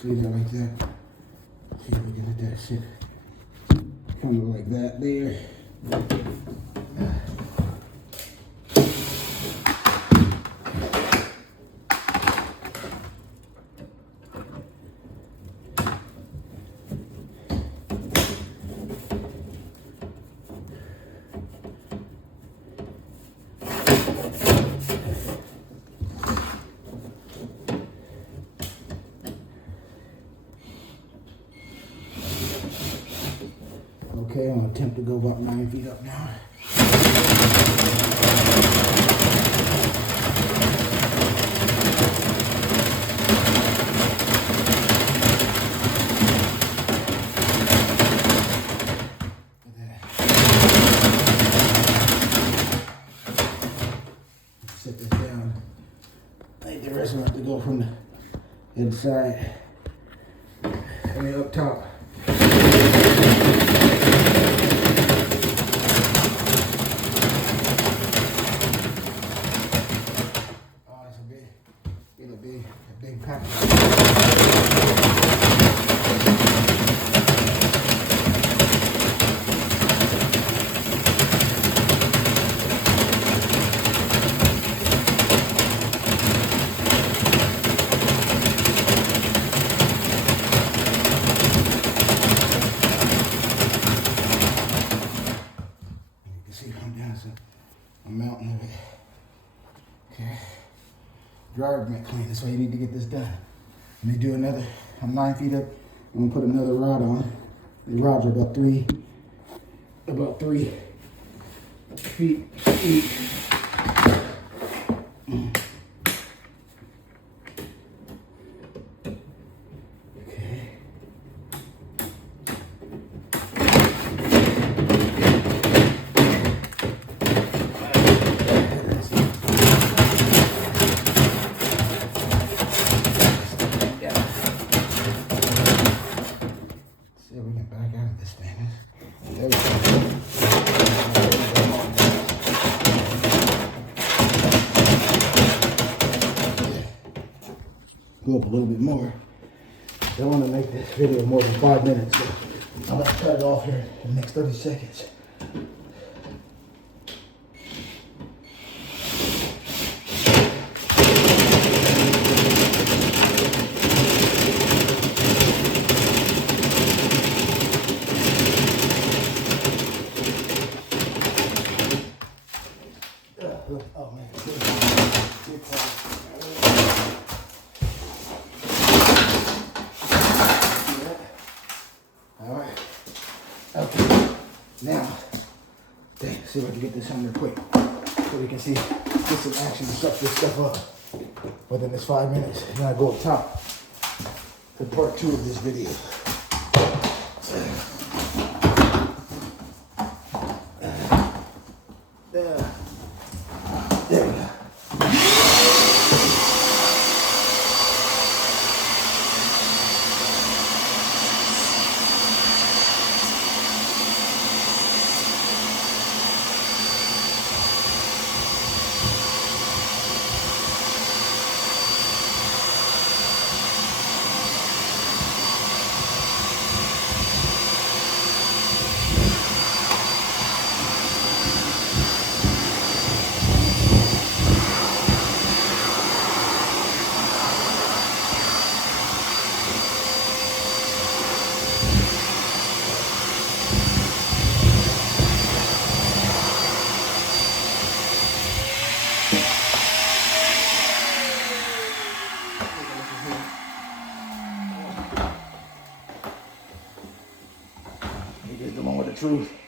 See that like that? See if we can get that shit kind of like that there. Okay, I'm gonna attempt to go about 9 feet up now. Set this down. I think the rest will have to go from the inside. I mean up top. It'll be a big package. You can see I'm down a mountain of it. Okay. Dryer been clean, that's why you need to get this done. Let me do another, I'm 9 feet up, I'm gonna put another rod on. The rods are about three feet each. Okay. Go up a little bit more. I don't want to make this video more than 5 minutes, so I'm gonna cut it off here in the next 30 seconds. Oh man. Alright. Okay. Now, see if I can get this under quick. So we can see, get some action and suck this stuff up within this 5 minutes. Then I go up top to part 2 of this video.